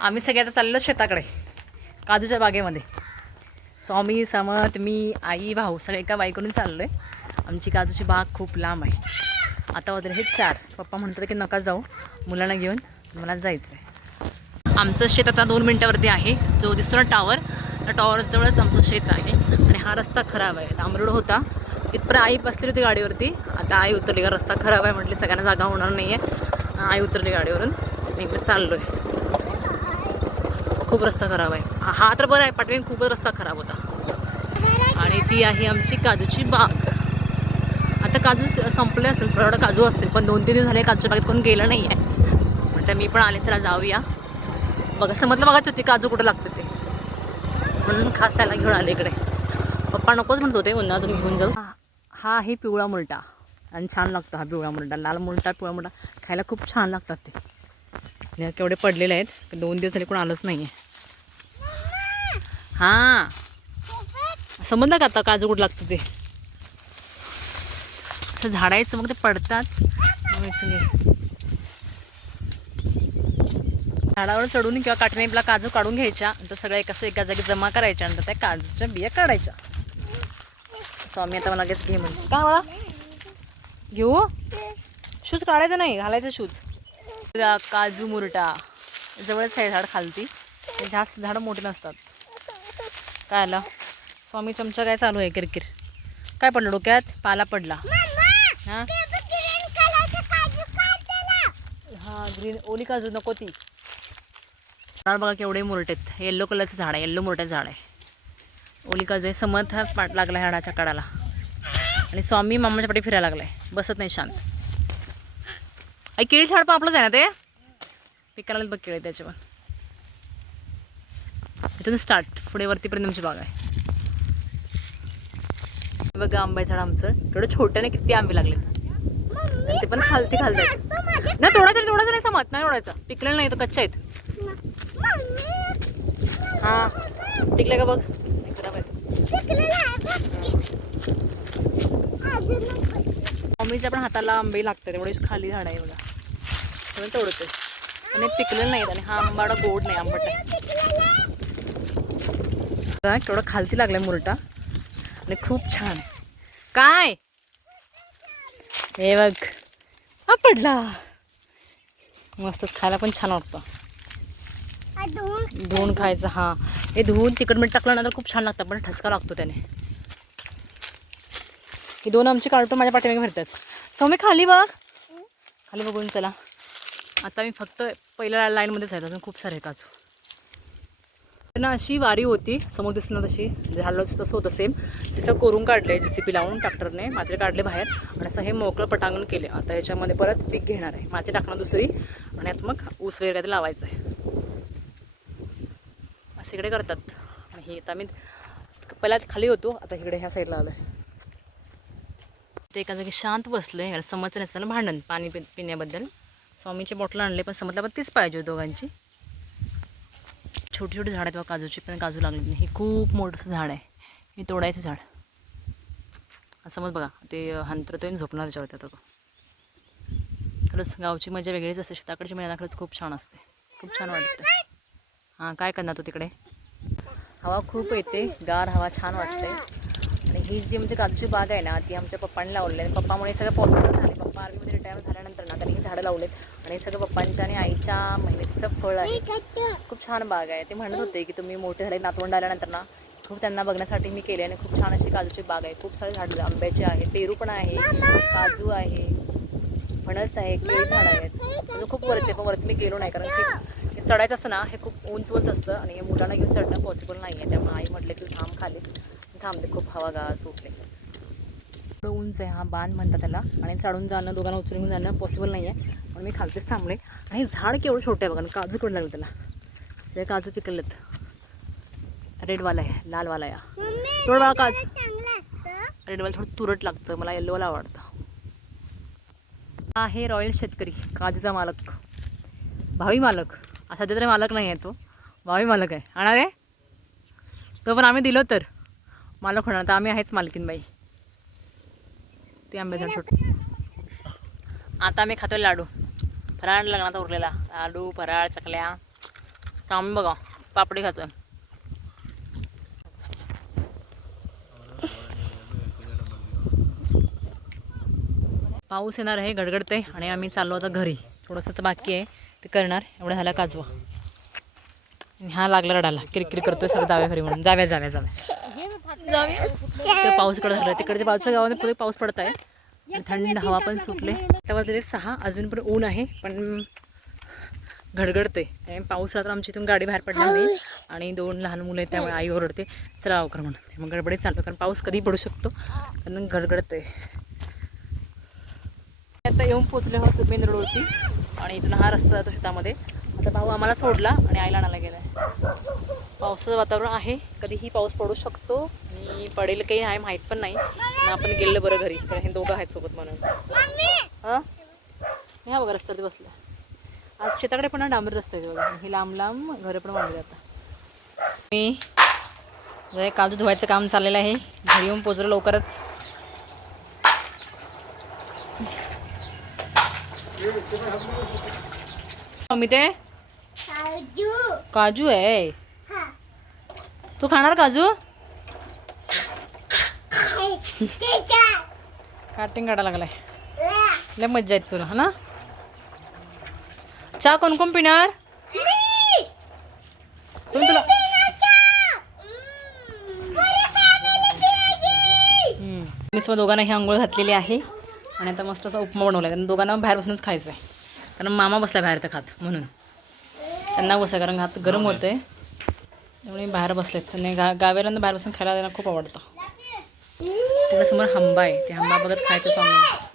आम्ही सगळे आता चाललो शेताकडे काजूच्या बागेमध्ये. स्वामी समत मी आई भाऊ सगळे एका बाईकडून चाललो आहे. आमची काजूची बाग खूप लांब आहे. आता वगैरे हे 4 पप्पा म्हणतात की नका जाऊ, मुलांना घेऊन मला जायचं आहे. आमचं शेत आता 2 मिनटावरती आहे. जो दिसतो ना टावर, त्या टॉवरजवळच आमचं शेत आहे. आणि हा रस्ता खराब आहे. डांबरोड होता, इथपर्यंत आई बसली होती गाडीवरती. आता आई उतरली का रस्ता खराब आहे म्हटली, सगळ्यांना जागा होणार नाही आहे. आई उतरली गाडीवरून, मी इकडे चाललो आहे. खूप रस्ता खराब आहे. हा तर बरं आहे, पाठीमागे खूपच रस्ता खराब होता. आणि ती आहे आमची काजूची बाग. आता काजू संपले असतील, थोडा काजू असतील, पण 2-3 दिवस झाले काजूच्या बागेत कोण गेलं नाही आहे. म्हटलं मी पण आले, चला जाऊया. बघा समजलं बघाच होती काजू कुठं लागते ते, म्हणून खास त्याला घेऊन आले इकडे. पप्पा नकोच म्हणत होते, उन्हातून घेऊन जाऊ. हा आहे पिवळा मुलटा आणि छान लागतो हा पिवळा मुलटा. लाल मुलटा पिवळा मुलटा खायला खूप छान लागतात ते. केवढे पडलेले आहेत, 2 दिवस झाले कोण आलंच नाही आहे. हां समजलं का आता काजू कुठं लागतं ते. असं झाडायचं मग ते पडतात. झाडावर चढून किंवा काठीने आपला काजू काढून घ्यायच्या, नंतर सगळ्या एका जागी जमा करायच्या, नंतर त्या काजूच्या बिया काढायच्या. स्वामी आता मला लगेच घे म्हणते. का मला घेऊ? शूज काढायचा नाही, घालायचं शूज. काजू मुरटा जवळच आहे झाड खालती. जास्त झाडं मोठी नसतात. काय आलं स्वामी चमचा काय चालू आहे किरकिर. काय पडलं डोक्यात? पाला पडला. हां हां ग्रीन ओली काजू नको ती. झाड बघा केवढे मुरटेत. येल्लो कलरचं झाड आहे, येल्लो मोठं झाड आहे. ओली काजू आहे. समर्थ हा पाठ लागला झाडाच्या कडाला. आणि स्वामी मामाच्या पाठी फिरायला लागलाय, बसत नाही शांत. आई केळी झाड पण आपलंच आहे ना ते, पिकाला बघ केळी त्याच्यावर. इथून स्टार्ट पुढे वरतीपर्यंत आमची बाग आहे. बघा आंबा झाड आमचं थोडं छोट्याने किती आंबे लागले, ते पण खालती खालतात ना. तोडायचं नाही, समत नाही तोडायचं. पिकलेलं नाही तर कच्चे आहेत. हां पिकले का बघ. मम्मीच्या पण हाताला आंबे लागतात, तेवढे खाली झाड आहे बघा, म्हणून तोडते. आणि पिकलेलं नाहीत. आणि हा आंबाडा गोड नाही, आंबट आहे. तेवढं खालती लागलाय मुरटा आणि खूप छान. काय हे बघ हा पडला. मस्तच खायला पण छान वाटतं. धुवून खायचं. हां हे धुवून तिखट मीठ टाकल्यानंतर खूप छान लागतं, पण ठसका लागतो त्याने. ही 2 आमची कार्टून माझ्या पाठीमागे फिरतात. सौम्य खाली बघ, खाली बघून चला. आता मी फक्त पहिल्या लाईनमध्येच आहे, अजून खूप सारे काजू ना. अशी वारी होती समोर दिसणं, तशी झालं तसं होतं सेम. तसं करून काढले JCB लावून, ट्रॅक्टरने माती काढले बाहेर आणि असं हे मोकळं पटांगण केले. आता ह्याच्यामध्ये परत पीक घेणार आहे, माती टाकणं दुसरी आणि यात मग ऊस वगैरे काहीतरी लावायचं आहे. असं इकडे करतात. आणि हे आता आम्ही पहिला खाली होतो, आता इकडे ह्या साईडला आलो आहे. ते एका जागी शांत बसलं आहे. समजचं नसताना भांडण पाणी पिण्याबद्दल. स्वामीचे बॉटल आणले, पण समजला पण तीच पाहिजे दोघांची. छोटी छोटी झाड आहेत बघा काजूची, पण काजू लागले नाही. हे खूप मोठं झाड आहे, हे तोडायचं झाड. समज बघा ते हंतरतोय झोपणार त्याच्यावरती. आता खरंच गावची मजा वेगळीच असते. शेताकडची मजा खरंच खूप छान असते, खूप छान वाटतं. हां काय करणार तो तिकडे. हवा खूप येते, गार हवा छान वाटते. आणि ही जी म्हणजे काजूची बाग आहे ना, ती आमच्या पप्पांनी लावलेली आहे. पप्पामुळे सगळं पॉसिबल झाले. पप्पा आर्मीमध्ये रिटायर झाल्यानंतर ना त्यांनी ही झाडं लावलेत. आणि हे सगळं पप्पांच्या आणि आईच्या मेहनतीचं फळ आहे. खूप छान बाग आहे. ते म्हणत होते की तुम्ही मोठे झाले, नातवंड आल्यानंतर ना खूप त्यांना बघण्यासाठी मी केले. आणि खूप छान अशी काजूची बाग आहे. खूप सारे झाडं आंब्याचे आहे, पेरू पण आहे, काजू आहे, फणस आहे, केळी झाड आहेत. म्हणजे खूप वरती, पण वरती मी गेलो नाही, कारण की चढायचं असतं ना, हे खूप उंच असतं आणि हे मुलांना घेऊन चढणं पॉसिबल नाही आहे. त्यामुळे आई म्हटलं की थांब खाली. थांबते, खूप हवा गार सुटले. थोडं उंच आहे, हा बांध म्हणतात त्याला. आणि चढून जाणं, दोघांना उचलून घेऊन जाणं पॉसिबल नाही आहे, म्हणून मी खालतेच थांबले. आणि झाड केवढं छोटं आहे बघा, काजू कडं लागलं त्याला. सगळे काजू पिकलेत. रेडवाला आहे, लालवाला आहे. थोडं बघा काजू रेडवाला थोडं तुरट लागतं, मला येल्लोवाला आवडतं. हा आहे रॉयल शेतकरी, काजूचा मालक, भावी मालक. सध्या तरी मालक नाही आहे तो, भावी मालक आहे. आणा रे तो, पण आम्ही दिलो तर मालक होणार, तर आम्ही आहेच मालकीन बाई. ते आंबे झाड छोटे. आता आम्ही खातोय लाडू, फराळ लग्नात उरलेला लाडू, फराळ, चकल्या. तर आम्ही बघा पापडी खातोय. पाऊस येणार आहे, गडगडते आणि आम्ही चाललो आता घरी. थोडंसं बाकी आहे ते करणार. एवढं झाला काजवा. हा लागला रडायला, किरकिर करतोय सगळं जाव्या घरी म्हणून. जाव्या जाव्या जाव्या तर पाऊस इकडं झाला. तिकडच्या बाजूच्या गावामध्ये पाऊस पडत आहे आणि थंड हवा पण सुटले. त्या वाजले 6. अजून पण ऊन आहे पण गडगडते. पाऊस राहतो. आमच्या इथून गाडी बाहेर पडणार नाही आणि 2 लहान मुलं आहेत त्यामुळे आई ओरडते चला लवकर म्हणून. मग गडबडीत चालतो कारण पाऊस कधी पडू शकतो कारण गडगडते. आता येऊन पोचले आहोत मेन रोडवरती आणि इथून हा रस्ता जातो शेतामध्ये. आता भाऊ आम्हाला सोडला आणि आईला आणायला गेला आहे. पावसाचं वातावरण आहे, कधीही पाऊस पडू शकतो आणि पडेल काही आहे माहीत पण नाही. पण आपण गेलं बरं घरी कारण हे दोघं आहेत सोबत म्हणून. हां मी हा बघा रस्त्यावरती बसलो. आज शेताकडे पण डांबरी रस्ता आहे बघा. हे लांब लांब घरं पण बांधली जातात. मी काजू धुवायचं काम चाललेलं आहे. घरी येऊन पोचलो लवकरच. मम्मी ते काजू आहे. तू खाणार काजू? काटिंग काढायला लागलाय. लय मज्जा येते तुला ना. चहा कोण कोण पिणार? तुला मीच दोघांना ही आंघोळ घातलेली आहे आणि आता मस्त असा उपमा बनवला आहे. त्यांना दोघांना बाहेर बसूनच खायचं आहे कारण मामा बसला बाहेर तर खात म्हणून. त्यांना बसा कारण हात गरम होते त्यामुळे बाहेर बसलेत. त्यांनी गावेला बाहेर बसून खायला त्यांना खूप आवडतं. त्याच्यासमोर आंबा आहे, ते आंबा बघत खायचं सामान.